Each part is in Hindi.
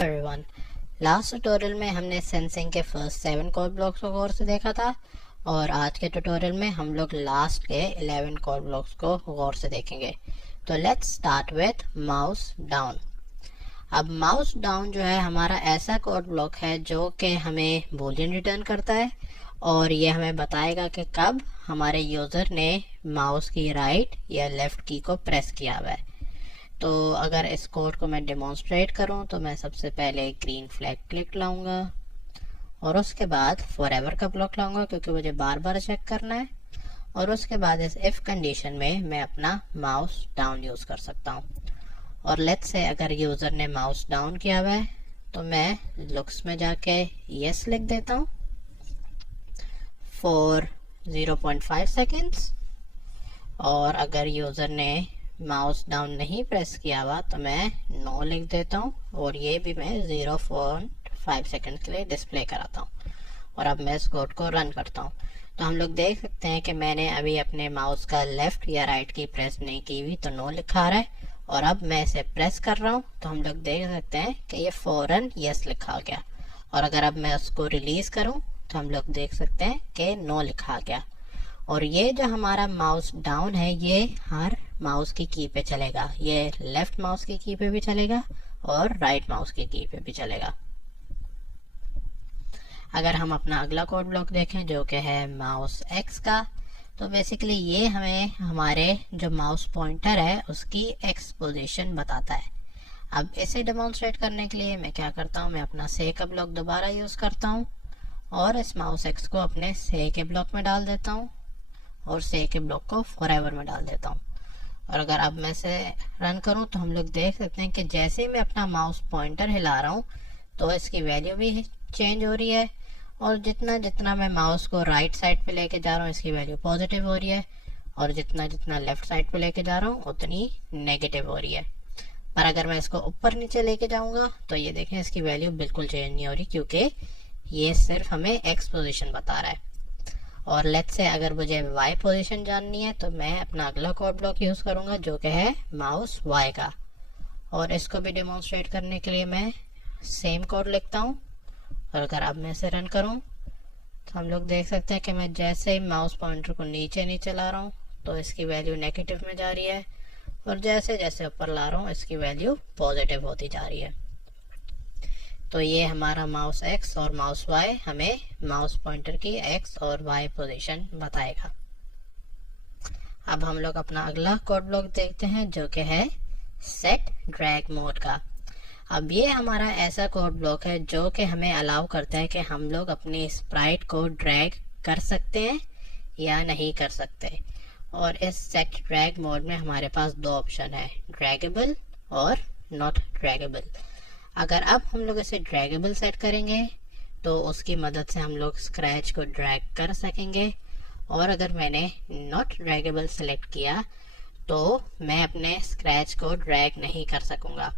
एवरीवन, लास्ट ट्यूटोरियल में हमने सेंसिंग के फर्स्ट 7 कोड ब्लॉक्स को गौर से देखा था और आज के ट्यूटोरियल में हम लोग लास्ट के 11 कोड ब्लॉक्स को गौर से देखेंगे। तो let's start with mouse down. अब माउस डाउन जो है हमारा ऐसा कोड ब्लॉक है जो कि हमें बूलियन रिटर्न करता है और ये हमें बताएगा कि कब हमारे यूज़र ने माउस की राइट या लेफ्ट की को प्रेस किया हुआ है। तो अगर इस कोड को मैं डेमोन्स्ट्रेट करूं तो मैं सबसे पहले ग्रीन फ्लैग क्लिक लाऊंगा और उसके बाद फॉरएवर का ब्लॉक लाऊंगा क्योंकि मुझे बार बार चेक करना है। और उसके बाद इस इफ कंडीशन में मैं अपना माउस डाउन यूज कर सकता हूं। और लेट्स से अगर यूजर ने माउस डाउन किया हुआ है तो मैं लुक्स में जाके यस लिख देता हूं फॉर 0.5 सेकेंड्स। और अगर यूजर ने माउस डाउन नहीं प्रेस किया हुआ तो मैं नो लिख देता हूँ और ये भी मैं 0.5 सेकंड के लिए डिस्प्ले कराता हूँ। और अब मैं इस कोड को रन करता हूँ तो हम लोग देख सकते हैं कि मैंने अभी अपने माउस का लेफ्ट या राइट की प्रेस नहीं की हुई तो नो लिखा आ रहा है। और अब मैं इसे प्रेस कर रहा हूँ तो हम लोग देख सकते हैं कि ये फौरन यस लिखा गया। और अगर अब मैं उसको रिलीज करूँ तो हम लोग देख सकते हैं कि नो लिखा गया। और ये जो हमारा माउस डाउन है ये हर माउस की की पे चलेगा, ये लेफ्ट माउस की की पे भी चलेगा और राइट माउस की की पे भी चलेगा। अगर हम अपना अगला कोड ब्लॉक देखें जो कि है माउस एक्स का, तो बेसिकली ये हमें हमारे जो माउस पॉइंटर है उसकी एक्स पोजीशन बताता है। अब इसे डेमोन्स्ट्रेट करने के लिए मैं क्या करता हूँ, मैं अपना से का ब्लॉक दोबारा यूज करता हूँ और इस माउस एक्स को अपने से के ब्लॉक में डाल देता हूँ और से के ब्लॉक को फॉरएवर में डाल देता हूँ। और अगर अब मैं इसे रन करूं तो हम लोग देख सकते हैं कि जैसे ही मैं अपना माउस पॉइंटर हिला रहा हूं तो इसकी वैल्यू भी चेंज हो रही है और जितना जितना मैं माउस को राइट साइड पे लेके जा रहा हूं इसकी वैल्यू पॉजिटिव हो रही है और जितना जितना लेफ्ट साइड पे लेके जा रहा हूं उतनी नेगेटिव हो रही है। पर अगर मैं इसको ऊपर नीचे लेके जाऊंगा तो ये देखें इसकी वैल्यू बिल्कुल चेंज नहीं हो रही क्योंकि ये सिर्फ हमें एक्स पोजिशन बता रहा है। और लेट्स से अगर मुझे y पोजीशन जाननी है तो मैं अपना अगला कोड ब्लॉक यूज करूंगा जो कि है माउस y का। और इसको भी डेमोन्स्ट्रेट करने के लिए मैं सेम कोड लिखता हूं और अगर अब मैं इसे रन करूं तो हम लोग देख सकते हैं कि मैं जैसे ही माउस पॉइंटर को नीचे नीचे ला रहा हूं तो इसकी वैल्यू नेगेटिव में जा रही है और जैसे जैसे ऊपर ला रहा हूं इसकी वैल्यू पॉजिटिव होती जा रही है। तो ये हमारा माउस एक्स और माउस वाई हमें माउस पॉइंटर की एक्स और वाई पोजीशन बताएगा। अब हम लोग अपना अगला कोड ब्लॉक देखते हैं जो कि है सेट ड्रैग मोड का। अब ये हमारा ऐसा कोड ब्लॉक है जो कि हमें अलाउ करता है कि हम लोग अपनी स्प्राइट को ड्रैग कर सकते हैं या नहीं कर सकते। और इस सेट ड्रैग मोड में हमारे पास दो ऑप्शन है, ड्रैगेबल और नॉट ड्रैगेबल। अगर अब हम लोग इसे ड्रैगेबल सेट करेंगे तो उसकी मदद से हम लोग स्क्रैच को ड्रैग कर सकेंगे और अगर मैंने नॉट ड्रैगेबल सेलेक्ट किया तो मैं अपने स्क्रैच को ड्रैग नहीं कर सकूंगा।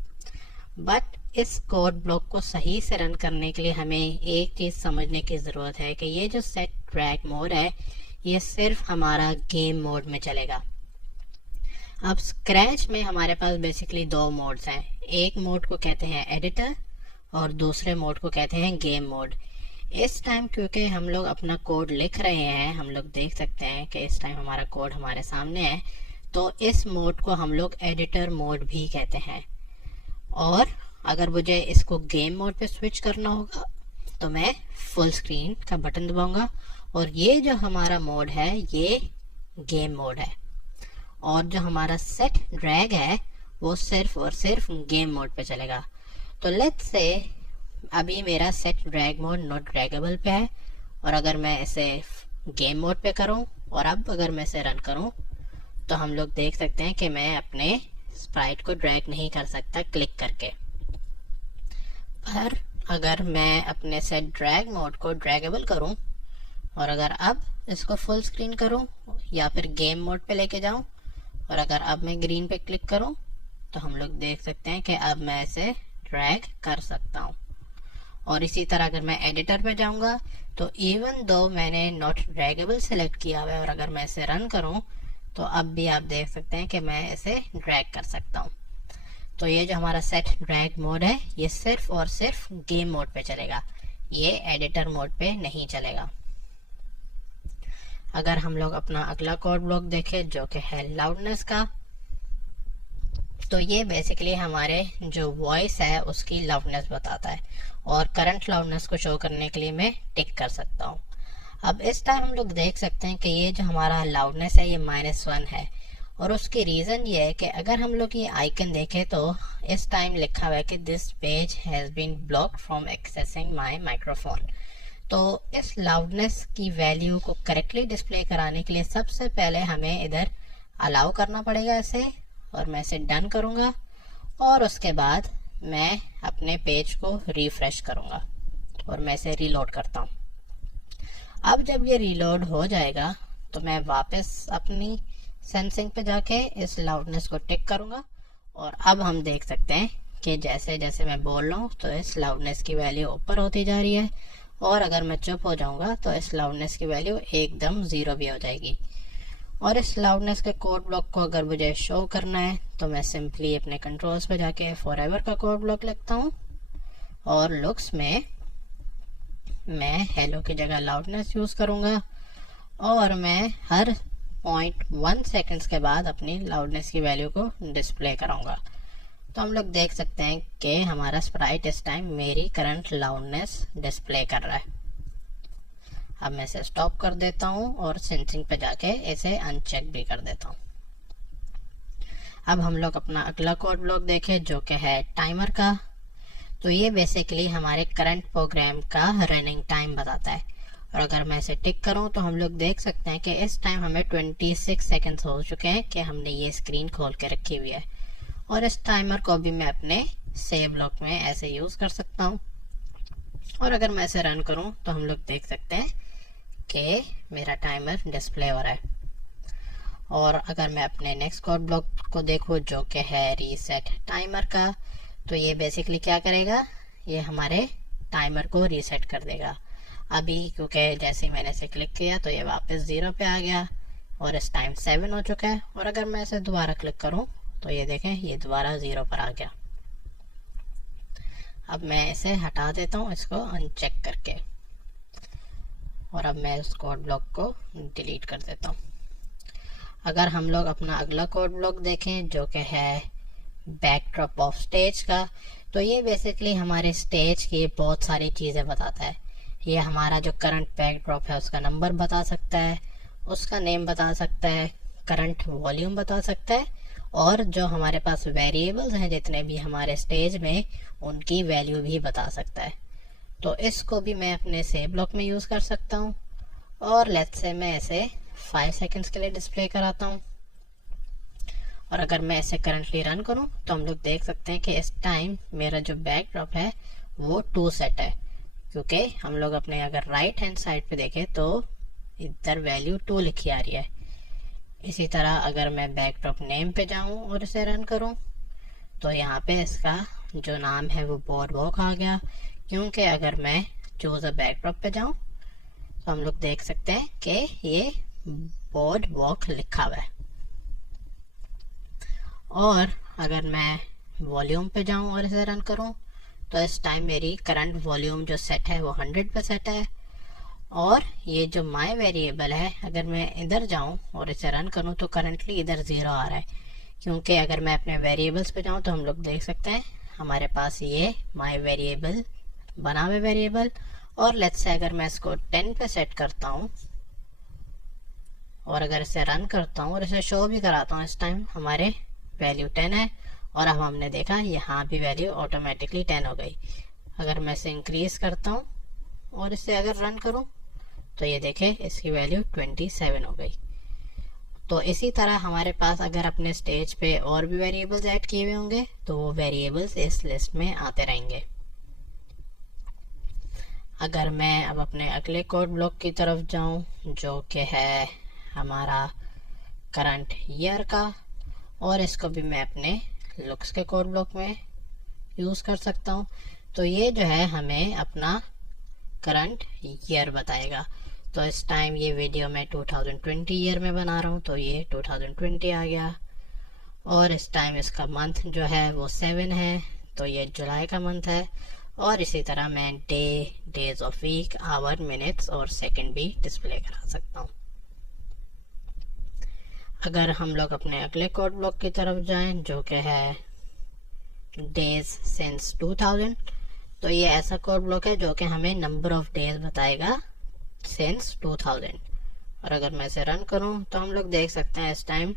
बट इस कोड ब्लॉक को सही से रन करने के लिए हमें एक चीज समझने की जरूरत है कि ये जो सेट ड्रैग मोड है ये सिर्फ हमारा गेम मोड में चलेगा। अब स्क्रैच में हमारे पास बेसिकली दो मोड्स हैं, एक मोड को कहते हैं एडिटर और दूसरे मोड को कहते हैं गेम मोड। इस टाइम क्योंकि हम लोग अपना कोड लिख रहे हैं, हम लोग देख सकते हैं कि इस टाइम हमारा कोड हमारे सामने है, तो इस मोड को हम लोग एडिटर मोड भी कहते हैं। और अगर मुझे इसको गेम मोड पे स्विच करना होगा तो मैं फुल स्क्रीन का बटन दबाऊंगा और ये जो हमारा मोड है ये गेम मोड है और जो हमारा सेट ड्रैग है वो सिर्फ और सिर्फ गेम मोड पे चलेगा। तो लेट्स से अभी मेरा set drag mode not draggable पे है और अगर मैं इसे गेम मोड पे करूं और अब अगर मैं इसे रन करूं तो हम लोग देख सकते हैं कि मैं अपने स्प्राइट को ड्रैग नहीं कर सकता क्लिक करके। पर अगर मैं अपने सेट ड्रैग मोड को ड्रैगेबल करूं और अगर अब इसको फुल स्क्रीन करूं या फिर गेम मोड पे लेके जाऊं और अगर अब मैं ग्रीन पे क्लिक करूं तो हम लोग देख सकते हैं कि अब मैं इसे ड्रैग कर सकता हूं। और इसी तरह अगर मैं एडिटर पे जाऊंगा तो इवन दो मैंने नॉट ड्रैगेबल सेलेक्ट किया हुआ है और अगर मैं इसे रन करूं तो अब भी आप देख सकते हैं कि मैं इसे ड्रैग कर सकता हूं। तो ये जो हमारा सेट ड्रैग मोड है ये सिर्फ और सिर्फ गेम मोड पे चलेगा, ये एडिटर मोड पे नहीं चलेगा। अगर हम लोग अपना अगला कोड ब्लॉक देखें जो कि है लाउडनेस का, तो ये बेसिकली हमारे जो वॉइस है उसकी लाउडनेस बताता है और करंट लाउडनेस को शो करने के लिए मैं टिक कर सकता हूँ। अब इस टाइम हम लोग देख सकते हैं कि ये जो हमारा लाउडनेस है ये -1 है और उसकी रीज़न ये है कि अगर हम लोग ये आइकन देखें तो इस टाइम लिखा हुआ है कि this page has been blocked from accessing my microphone. तो इस लाउडनेस की वैल्यू को करेक्टली डिस्प्ले कराने के लिए सबसे पहले हमें इधर अलाउ करना पड़ेगा इसे, और मैं इसे डन करूँगा और उसके बाद मैं अपने पेज को रिफ्रेश करूँगा और मैं इसे रीलोड करता हूँ। अब जब ये रीलोड हो जाएगा तो मैं वापस अपनी सेंसिंग पे जाके इस लाउडनेस को टिक करूँगा और अब हम देख सकते हैं कि जैसे जैसे मैं बोल रहा हूँ तो इस लाउडनेस की वैल्यू ऊपर होती जा रही है और अगर मैं चुप हो जाऊँगा तो इस लाउडनेस की वैल्यू एकदम 0 भी हो जाएगी। और इस लाउडनेस के कोड ब्लॉक को अगर मुझे शो करना है तो मैं सिंपली अपने कंट्रोल्स पे जाके फॉरएवर का कोड ब्लॉक लिखता हूँ और लुक्स में मैं हेलो की जगह लाउडनेस यूज़ करूँगा और मैं हर 0.1 सेकेंड्स के बाद अपनी लाउडनेस की वैल्यू को डिस्प्ले कराऊंगा। तो हम लोग देख सकते हैं कि हमारा स्प्राइट इस टाइम मेरी करंट लाउडनेस डिस्प्ले कर रहा है। अब मैं इसे स्टॉप कर देता हूँ और सेंसिंग पे जाके इसे अनचेक भी कर देता हूँ। अब हम लोग अपना अगला कोड ब्लॉक देखें जो कि है टाइमर का। तो ये बेसिकली हमारे करंट प्रोग्राम का रनिंग टाइम बताता है और अगर मैं इसे टिक करूं तो हम लोग देख सकते हैं कि इस टाइम हमें 26 सेकेंड्स हो चुके हैं कि हमने ये स्क्रीन खोल के रखी हुई है और इस टाइमर को भी मैं अपने सेव ब्लॉक में ऐसे यूज़ कर सकता हूं। और अगर मैं इसे रन करूं तो हम लोग देख सकते हैं कि मेरा टाइमर डिस्प्ले हो रहा है। और अगर मैं अपने नेक्स्ट कोड ब्लॉक को देखूं जो कि है रीसेट टाइमर का, तो ये बेसिकली क्या करेगा, ये हमारे टाइमर को रीसेट कर देगा। अभी क्योंकि जैसे ही मैंने इसे क्लिक किया तो ये वापस 0 पे आ गया और इस टाइम 7 हो चुका है। और अगर मैं इसे दोबारा क्लिक करूं तो ये देखें ये दोबारा 0 पर आ गया। अब मैं इसे हटा देता हूं इसको अनचेक करके और अब मैं इस कोड ब्लॉक को डिलीट कर देता हूं। अगर हम लोग अपना अगला कोड ब्लॉक देखें जो कि है बैकड्रॉप ऑफ स्टेज का, तो ये बेसिकली हमारे स्टेज की बहुत सारी चीज़ें बताता है। ये हमारा जो करंट बैकड्रॉप है उसका नंबर बता सकता है, उसका नेम बता सकता है, करंट वॉल्यूम बता सकता है और जो हमारे पास वेरिएबल्स हैं जितने भी हमारे स्टेज में उनकी वैल्यू भी बता सकता है। तो इसको भी मैं अपने सेव ब्लॉक में यूज़ कर सकता हूँ और लेट्स से मैं इसे 5 सेकेंड्स के लिए डिस्प्ले कराता हूँ। और अगर मैं इसे करंटली रन करूं तो हम लोग देख सकते हैं कि इस टाइम मेरा जो बैकड्रॉप है वो 2 सेट है, क्योंकि हम लोग अपने अगर राइट हैंड साइड पे देखें तो इधर वैल्यू 2 लिखी आ रही है। इसी तरह अगर मैं बैकड्रॉप नेम पे जाऊं और इसे रन करूं तो यहाँ पे इसका जो नाम है वो बोर्ड वॉक आ गया, क्योंकि अगर मैं चूज अ बैकड्रॉप पे जाऊं तो हम लोग देख सकते हैं कि ये बोर्ड वॉक लिखा हुआ है। और अगर मैं वॉल्यूम पे जाऊं और इसे रन करूं तो इस टाइम मेरी करंट वॉल्यूम जो सेट है वो 100 पे सेट है। और ये जो माय वेरिएबल है अगर मैं इधर जाऊं और इसे रन करूं तो करंटली इधर 0 आ रहा है, क्योंकि अगर मैं अपने वेरिएबल्स पे जाऊं तो हम लोग देख सकते हैं हमारे पास ये माय वेरिएबल बना हुआ वेरिएबल। और लेट्स से अगर मैं इसको 10 पे सेट करता हूं और अगर इसे रन करता हूं और इसे शो भी कराता हूं, इस टाइम हमारे वैल्यू 10 है और अब हमने देखा यहाँ भी वैल्यू ऑटोमेटिकली 10 हो गई। अगर मैं इसे इंक्रीज करता हूँ और इसे अगर रन करूँ तो ये देखें इसकी वैल्यू 27 हो गई। तो इसी तरह हमारे पास अगर अपने स्टेज पे और भी वेरिएबल्स ऐड किए हुए होंगे तो वो वेरिएबल्स इस लिस्ट में आते रहेंगे। अगर मैं अब अपने अगले कोड ब्लॉक की तरफ जाऊं जो कि है हमारा करंट ईयर का, और इसको भी मैं अपने लुक्स के कोड ब्लॉक में यूज़ कर सकता हूँ, तो ये जो है हमें अपना करंट ईयर बताएगा। तो इस टाइम ये वीडियो मैं 2020 ईयर में बना रहा हूँ तो ये 2020 आ गया। और इस टाइम इसका मंथ जो है वो 7 है, तो ये जुलाई का मंथ है। और इसी तरह मैं days of week, hour, minutes और सेकंड भी डिस्प्ले करा सकता हूँ। अगर हम लोग अपने अगले कोड ब्लॉक की तरफ जाएं जो कि है डेज सिंस 2000, तो ये ऐसा कोड ब्लॉक है जो कि हमें नंबर ऑफ डेज बताएगा सिंस 2000। और अगर मैं इसे रन करूं तो हम लोग देख सकते हैं इस टाइम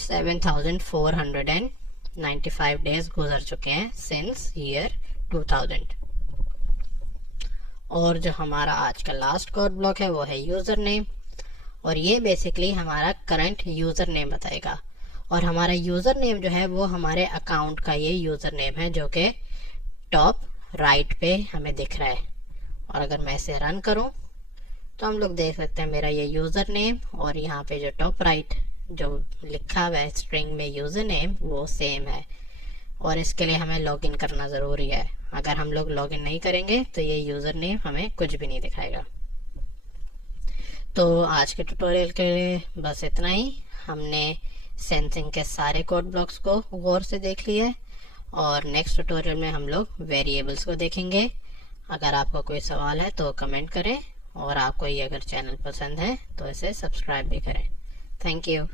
7495 डेज गुजर चुके हैं सिंस ईयर 2000। और जो हमारा आज का लास्ट कोड ब्लॉक है वो है यूजर नेम, और ये बेसिकली हमारा करंट यूजर नेम बताएगा। और हमारा यूजर नेम जो है वो हमारे अकाउंट का ये यूजर नेम है जो कि टॉप राइट पे हमें दिख रहा है। और अगर मैं इसे रन करूं तो हम लोग देख सकते हैं मेरा ये यूजर नेम और यहाँ पे जो टॉप राइट जो लिखा हुआ है स्ट्रिंग में यूजर नेम वो सेम है। और इसके लिए हमें लॉगिन करना ज़रूरी है। अगर हम लोग लॉगिन नहीं करेंगे तो ये यूजर नेम हमें कुछ भी नहीं दिखाएगा। तो आज के ट्यूटोरियल के लिए बस इतना ही। हमने सेंसिंग के सारे कोड ब्लॉक्स को गौर से देख लिया है, और नेक्स्ट ट्यूटोरियल में हम लोग वेरिएबल्स को देखेंगे। अगर आपको कोई सवाल है तो कमेंट करें, और आपको ये अगर चैनल पसंद है तो इसे सब्सक्राइब भी करें। Thank you.